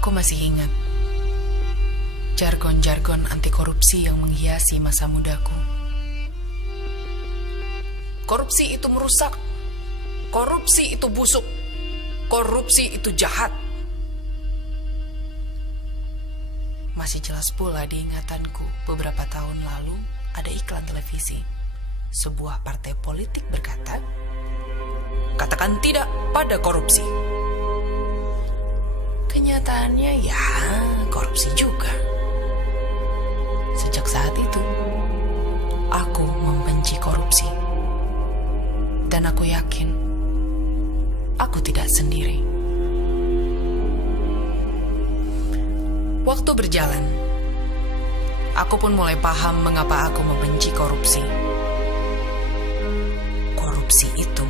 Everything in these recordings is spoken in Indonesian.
Aku masih ingat jargon-jargon anti korupsi yang menghiasi masa mudaku. Korupsi itu merusak, korupsi itu busuk, korupsi itu jahat. Masih jelas pula di ingatanku beberapa tahun lalu ada iklan televisi. Sebuah partai politik berkata, "Katakan tidak pada korupsi." Kenyataannya ya korupsi juga. Sejak saat itu, aku membenci korupsi. Dan aku yakin, aku tidak sendiri. Waktu berjalan, aku pun mulai paham mengapa aku membenci korupsi. Korupsi itu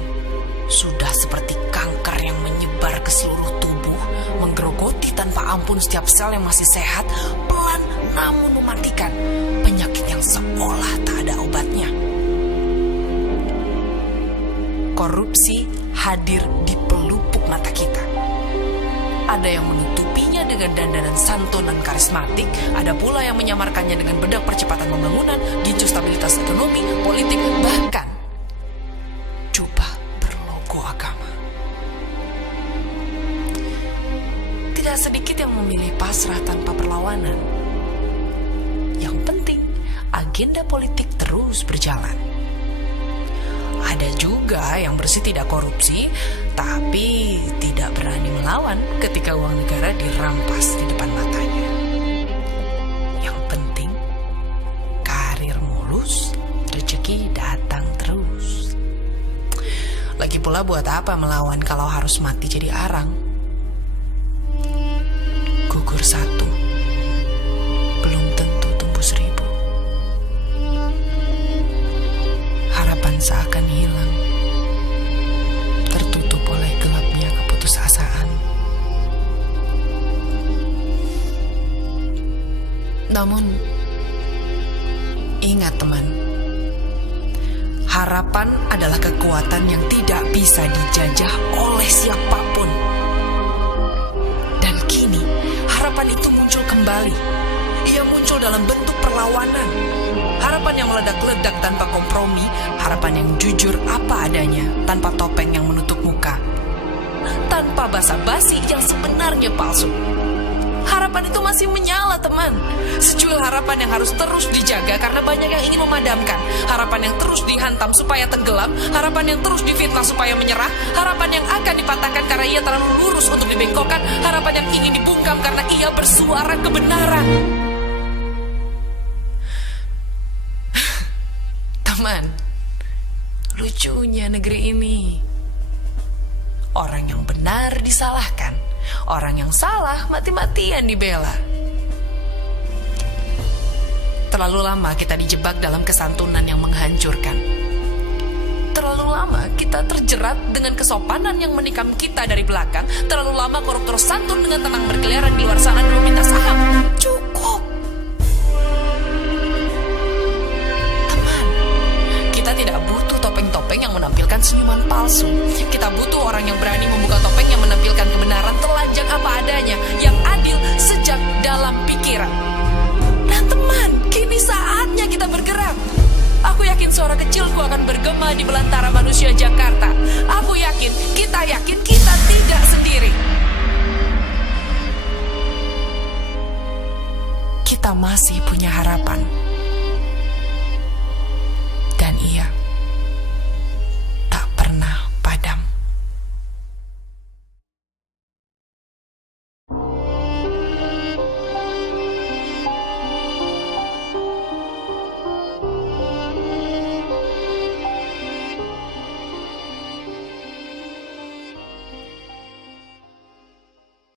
sudah seperti kanker yang menyebar ke seluruh tubuh, menggerogoti tanpa ampun setiap sel yang masih sehat, pelan namun mematikan, penyakit yang seolah tak ada obatnya. Korupsi hadir di pelupuk mata kita. Ada yang menutupinya dengan dandanan santun dan karismatik, ada pula yang menyamarkannya dengan bedak percepatan pembangunan, gincu stabilitas ekonomi, politik, bahkan jubah berlogo agama. Tidak sedikit yang memilih pasrah tanpa perlawanan. Yang penting, agenda politik terus berjalan. Ada juga yang bersih tidak korupsi, tapi tidak berani melawan ketika uang negara dirampas di depan matanya. Yang penting, karir mulus, rezeki datang terus. Lagi pula buat apa melawan kalau harus mati jadi arang? Gugur satu, belum tentu tumbuh 1000. Harapan seakan hilang, tertutup oleh gelapnya keputusasaan. Namun, ingat teman, harapan adalah kekuatan yang tidak bisa dijajah oleh siapapun. Dan kini, harapan itu muncul kembali. Ia muncul dalam bentuk perlawanan. Harapan yang meledak-ledak tanpa kompromi, harapan yang jujur apa adanya, tanpa topeng yang menutup muka, tanpa basa-basi yang sebenarnya palsu. Harapan itu masih menyala, teman. Secuil harapan yang harus terus dijaga karena banyak yang ingin memadamkan. Harapan yang terus dihantam supaya tenggelam, harapan yang terus difitnah supaya menyerah, harapan yang akan dipatahkan karena ia terlalu lurus untuk dibengkokkan, harapan yang ingin dibungkam karena ia bersuara kebenaran. Teman, lucunya negeri ini. Orang yang benar disalahkan, orang yang salah mati-matian dibela. Terlalu lama kita dijebak dalam kesantunan yang menghancurkan. Terlalu lama kita terjerat dengan kesopanan yang menikam kita dari belakang. Terlalu lama koruptor santun dengan tenang berkeliaran di luar sana dan meminta saham. Cukup. Kita tidak butuh topeng-topeng yang menampilkan senyuman palsu. Kita butuh orang yang berani membuka topeng yang menampilkan kebenaran telanjang apa adanya, yang adil sejak dalam pikiran. Dan teman, kini saatnya kita bergerak. Aku yakin suara kecilku akan bergema di belantara manusia Jakarta. Aku yakin kita tidak sendiri. Kita masih punya harapan.